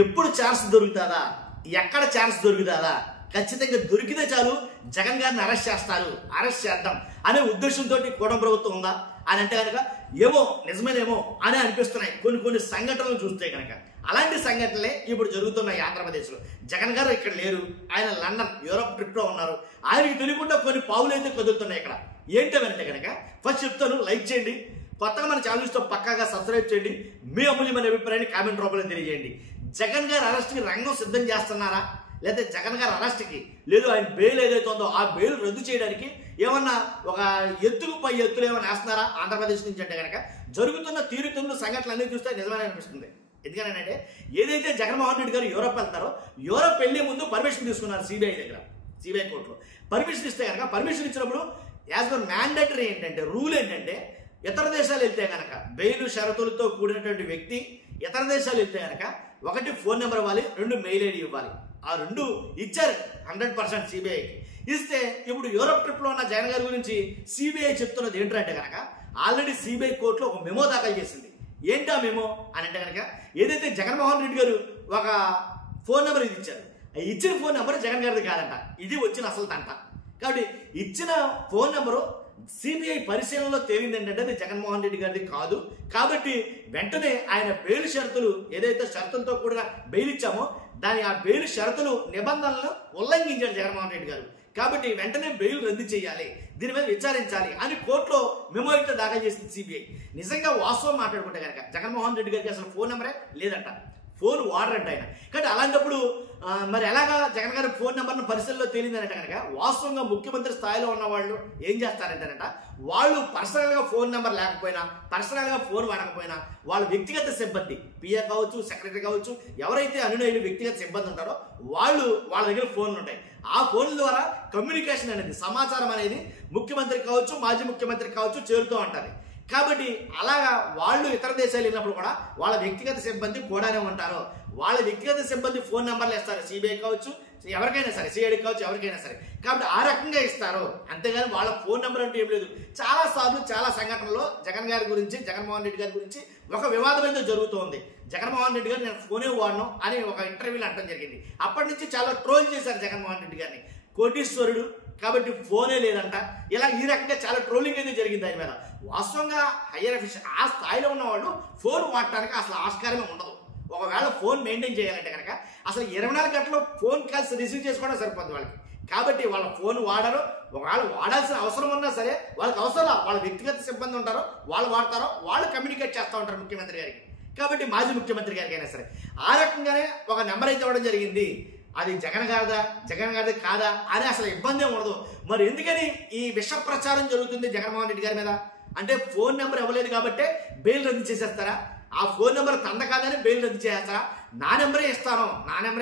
ఎప్పుడు ఛాన్స్ దొరుకుతాదా, ఎక్కడ ఛాన్స్ దొరుకుతాదా, ఖచ్చితంగా దొరికితే చాలు జగన్ గారిని అరెస్ట్ చేస్తారు, అరెస్ట్ చేద్దాం అనే ఉద్దేశంతో కూటమి ప్రభుత్వం ఉందా అని అంటే కనుక ఏమో నిజమేనేమో అని అనిపిస్తున్నాయి కొన్ని సంఘటనలు చూస్తే కనుక. అలాంటి సంఘటనలే ఇప్పుడు జరుగుతున్నాయి ఆంధ్రప్రదేశ్లో. జగన్ గారు ఇక్కడ లేరు, ఆయన లండన్ యూరోప్ ట్రిప్లో ఉన్నారు. ఆయనకి తెలియకుండా కొన్ని పావులు అయితే కదులుతున్నాయి ఇక్కడ. ఏంటంటే కనుక ఫస్ట్ చెప్తాను, లైక్ చేయండి, కొత్తగా మన ఛానల్ ఇష్టం పక్కాగా సబ్స్క్రైబ్ చేయండి, మీ అమూల్యమైన అభిప్రాయాన్ని కామెంట్ రూపంలో తెలియజేయండి. జగన్ గారు అరెస్ట్కి రంగం సిద్ధం చేస్తున్నారా, లేదా జగన్ గారు అరెస్ట్కి లేదు ఆయన బెయిల్ ఏదైతే ఉందో ఆ బెయిల్ రద్దు చేయడానికి ఏమన్నా ఒక ఎత్తుకు పై ఎత్తులు ఏమైనా వేస్తున్నారా ఆంధ్రప్రదేశ్ నుంచి అంటే కనుక జరుగుతున్న తీరుతున్న సంఘటనలు అన్నీ చూస్తే నిజమని అనిపిస్తుంది. ఎందుకనంటే ఏదైతే జగన్మోహన్ రెడ్డి గారు యూరోప్ వెళ్తారో, యూరోప్ వెళ్లే ముందు పర్మిషన్ తీసుకున్నారు సిబిఐ దగ్గర, సిబిఐ కోర్టులో పర్మిషన్ ఇస్తే కనుక పర్మిషన్ ఇచ్చినప్పుడు యాజ్ పర్ మ్యాండేటరీ ఏంటంటే రూల్ ఏంటంటే ఇతర దేశాలు వెళ్తే కనుక బెయిల్ షరతులతో కూడినటువంటి వ్యక్తి ఇతర దేశాలు వెళ్తే కనుక ఒకటి ఫోన్ నెంబర్ ఇవ్వాలి, రెండు మెయిల్ ఐడి ఇవ్వాలి. ఆ రెండు ఇచ్చారు 100% సిబిఐకి. ఇస్తే ఇప్పుడు యూరోప్ ట్రిప్లో ఉన్న జగన్ గారి గురించి సిబిఐ చెప్తున్నది ఏంటంటే కనుక ఆల్రెడీ సిబిఐ కోర్టులో ఒక మెమో దాఖలు చేసింది. ఏంటా మెమో అని అంటే కనుక ఏదైతే జగన్మోహన్ రెడ్డి గారు ఒక ఫోన్ నెంబర్ ఇది ఇచ్చారు, ఇచ్చిన ఫోన్ నెంబర్ జగన్ గారిది కాదంట, ఇది వచ్చిన అసలు తంట. కాబట్టి ఇచ్చిన ఫోన్ నెంబరు సిబిఐ పరిశీలనలో తేలింది ఏంటంటే అది జగన్మోహన్ రెడ్డి గారిది కాదు. కాబట్టి వెంటనే ఆయన బెయిల్ షరతులు ఏదైతే షరతులతో కూడిన బెయిల్ ఇచ్చామో దాని ఆ బెయిల్ షరతులు నిబంధనలను ఉల్లంఘించారు జగన్మోహన్ రెడ్డి గారు. కాబట్టి వెంటనే బెయిల్ రద్దు చేయాలి, దీని మీద విచారించాలి అని కోర్టులో మెమో అయితే దాఖలు చేసింది సిబిఐ. నిజంగా వాస్తవం మాట్లాడుకుంటే కనుక జగన్మోహన్ రెడ్డి గారికి అసలు ఫోన్ నెంబరే లేదంట, ఫోన్ వాడరంట ఆయన. కాబట్టి అలాంటప్పుడు మరి ఎలాగా జగన్ గారి ఫోన్ నెంబర్ను పరిశీలనలో తేలిందంటే కనుక వాస్తవంగా ముఖ్యమంత్రి స్థాయిలో ఉన్న వాళ్ళు ఏం చేస్తారంటేనట, వాళ్ళు పర్సనల్గా ఫోన్ నెంబర్ లేకపోయినా పర్సనల్గా ఫోన్ వాడకపోయినా వాళ్ళ వ్యక్తిగత సిబ్బంది పిఏ కావచ్చు, సెక్రటరీ కావచ్చు, ఎవరైతే అనునయులు వ్యక్తిగత సిబ్బంది ఉంటారో వాళ్ళ దగ్గర ఫోన్లు ఉంటాయి. ఆ ఫోన్ల ద్వారా కమ్యూనికేషన్ అనేది, సమాచారం అనేది ముఖ్యమంత్రి కావచ్చు, మాజీ ముఖ్యమంత్రి కావచ్చు చేరుతూ ఉంటుంది. కాబట్టి అలాగా వాళ్ళు ఇతర దేశాలు వెళ్ళినప్పుడు కూడా వాళ్ళ వ్యక్తిగత సిబ్బంది కూడానే ఉంటారు. వాళ్ళ వ్యక్తిగత సిబ్బంది ఫోన్ నెంబర్లు ఇస్తారు, సిబిఐ కావచ్చు, ఎవరికైనా సరే, సిఐడి కావచ్చు, ఎవరికైనా సరే. కాబట్టి ఆ రకంగా ఇస్తారు, అంతేగాని వాళ్ళ ఫోన్ నెంబర్ అంటే ఏం లేదు. చాలా సార్లు చాలా సంఘటనలో జగన్ గారి గురించి, జగన్మోహన్ రెడ్డి గారి గురించి ఒక వివాదం అయితే జరుగుతోంది. జగన్మోహన్ రెడ్డి గారు నేను ఫోనే వాడను అని ఒక ఇంటర్వ్యూలో అనడం జరిగింది. అప్పటి నుంచి చాలా ట్రోల్ చేశారు జగన్మోహన్ రెడ్డి గారిని, కోటీశ్వరుడు కాబట్టి ఫోనే లేదంట, ఇలా ఈ రకంగా చాలా ట్రోలింగ్ అయితే జరిగింది ఆయన మీద. వాస్తవంగా హయ్యర్ అఫీషియల్ ఆ స్థాయిలో ఉన్న వాళ్ళు ఫోన్ వాడటానికి అసలు ఆస్కారమే ఉండదు. ఒకవేళ ఫోన్ మెయింటైన్ చేయాలంటే కనుక అసలు 24 గంటలు ఫోన్ కాల్స్ రిసీవ్ చేసుకోవడం సరిపోద్ది వాళ్ళకి. కాబట్టి వాళ్ళ ఫోన్ వాడరు, ఒకవేళ వాడాల్సిన అవసరం ఉన్నా సరే వాళ్ళకి అవసరం, వాళ్ళ వ్యక్తిగత సిబ్బంది ఉంటారో వాళ్ళు వాడతారో వాళ్ళు కమ్యూనికేట్ చేస్తూ ఉంటారు ముఖ్యమంత్రి గారికి. కాబట్టి మాజీ ముఖ్యమంత్రి గారికి అయినా సరే ఆ రకంగానే ఒక నెంబర్ అయితే ఇవ్వడం జరిగింది. అది జగన్ గారిది కాదా అని అసలు ఇబ్బంది ఉండదు. మరి ఎందుకని ఈ విష ప్రచారం జరుగుతుంది జగన్మోహన్ రెడ్డి గారి మీద అంటే ఫోన్ నెంబర్ ఇవ్వలేదు కాబట్టి బెయిల్ రద్దు చేసేస్తారా? ఆ ఫోన్ నెంబర్ తంద కాదని బెయిల్ రద్దు చేస్తారా? నా నెంబరే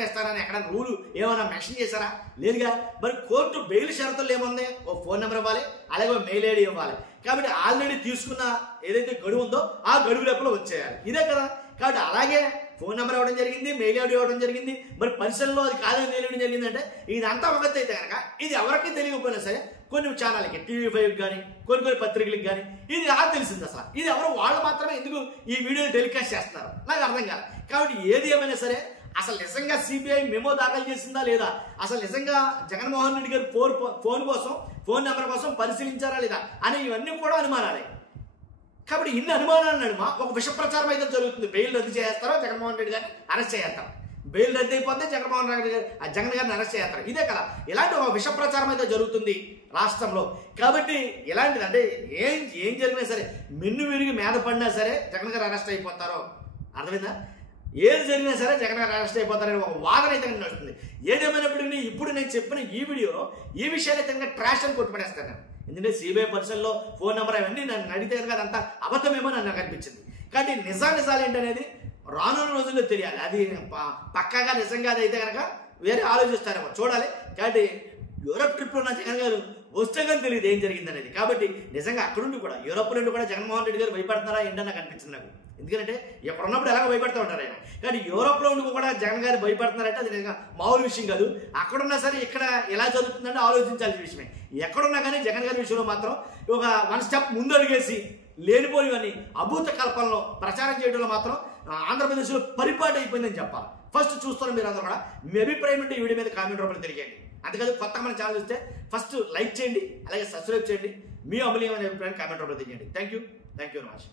ఇస్తానని ఎక్కడ రూలు ఏమైనా మెన్షన్ చేశారా? లేదుగా. మరి కోర్టు బెయిల్ షరతులు ఏముంది, ఓ ఫోన్ నెంబర్ ఇవ్వాలి, అలాగే మెయిల్ ఐడి ఇవ్వాలి. కాబట్టి ఆల్రెడీ తీసుకున్న ఏదైతే గడువు ఉందో ఆ గడువు లోపల వచ్చేయాలి, ఇదే కదా. కాబట్టి అలాగే ఫోన్ నెంబర్ ఇవ్వడం జరిగింది, మెయిల్ ఐడి ఇవ్వడం జరిగింది. మరి పరిశీలనలో అది కాదని తెలియడం జరిగిందంటే ఇదంతా ఒకటి అయితే కనుక ఇది ఎవరికి తెలియకపోయినా సరే కొన్ని ఛానల్కి, TV5 కానీ కొన్ని పత్రికలకు కానీ ఇది ఎలా తెలిసింది అసలు, ఇది ఎవరో వాళ్ళు మాత్రమే ఎందుకు ఈ వీడియోలు టెలికాస్ట్ చేస్తున్నారు నాకు అర్థం కాదు. కాబట్టి ఏది ఏమైనా సరే అసలు నిజంగా సిబిఐ మెమో దాఖలు చేసిందా లేదా, అసలు నిజంగా జగన్మోహన్ రెడ్డి గారు ఫోన్ నెంబర్ కోసం పరిశీలించారా లేదా అని ఇవన్నీ కూడా అనుమానాలే. కాబట్టి ఇన్ని అనుమానాలు నడుమ ఒక విష ప్రచారం అయితే జరుగుతుంది. బెయిల్ రద్దు చేస్తారో జగన్మోహన్ రెడ్డి గారిని అరెస్ట్ చేస్తారు, బెయిల్ రద్దు అయిపోతే జగన్ గారిని అరెస్ట్ చేస్తారు, ఇదే కదా. ఇలాంటి ఒక విష ప్రచారం అయితే జరుగుతుంది రాష్ట్రంలో. కాబట్టి ఇలాంటిది అంటే ఏం జరిగినా సరే మిన్ను విరిగి మీద పడినా సరే జగన్ గారు అరెస్ట్ అయిపోతారో అర్థమైందా? ఏది జరిగినా సరే జగన్ గారు అరెస్ట్ అయిపోతారని ఒక వాదన అయితే నడుస్తుంది. ఏదేమైనప్పటికీ ఇప్పుడు నేను చెప్పిన ఈ వీడియోలో ఈ విషయాలు అయితే ట్రాష్ అని కొట్టుపడేస్తాను. ఎందుకంటే సిబిఐ పరిశీలనలో ఫోన్ నెంబర్ అవన్నీ నన్ను అడిగితే కనుక అదంతా అబద్ధమేమో నాకు అనిపించింది. కాబట్టి నిజాలు ఏంటనేది రానున్న రోజుల్లో తెలియాలి. అది పక్కాగా నిజంగా అది అయితే కనుక వేరే ఆలోచిస్తారేమో చూడాలి. కాబట్టి యూరోప్ ట్రిప్లో ఉన్న జగన్ గారు వస్తే కానీ తెలియదు ఏం జరిగింది అనేది. కాబట్టి నిజంగా అక్కడుండి కూడా యూరోప్ నుండి కూడా జగన్మోహన్ రెడ్డి గారు భయపడుతున్నారా ఏంటని నాకు అనిపించింది నాకు. ఎందుకంటే ఇక్కడ ఉన్నప్పుడు ఎలాగో భయపడుతూ ఉంటారు ఆయన. కానీ యూరోప్లో ఉండి కూడా జగన్ గారు భయపడుతున్నారంటే అది నిజంగా మామూలు విషయం కాదు. అక్కడున్నా సరే ఇక్కడ ఎలా జరుగుతుందంటే ఆలోచించాల్సిన విషయమే. ఎక్కడున్నా కానీ జగన్ గారి విషయంలో మాత్రం ఒక 1 స్టెప్ ముందు అడిగేసి లేనిపోయివని అభూత కల్పనలో ప్రచారం చేయడంలో మాత్రం ఆంధ్రప్రదేశ్లో పరిపాటి అయిపోయిందని చెప్పాలి. ఫస్ట్ చూస్తున్న మీరు అందరూ కూడా మీ అభిప్రాయం అంటే ఈ వీడియో మీద కామెంట్ రూపంలో తెలియజేయండి. అంతేకాదు కొత్తగా మన ఛానల్ చూస్తే ఫస్ట్ లైక్ చేయండి, అలాగే సబ్స్క్రైబ్ చేయండి. మీ అమూల్యమైన అభిప్రాయాన్ని కామెంట్ రూపంలో తెలియజేయండి. Thank you very much.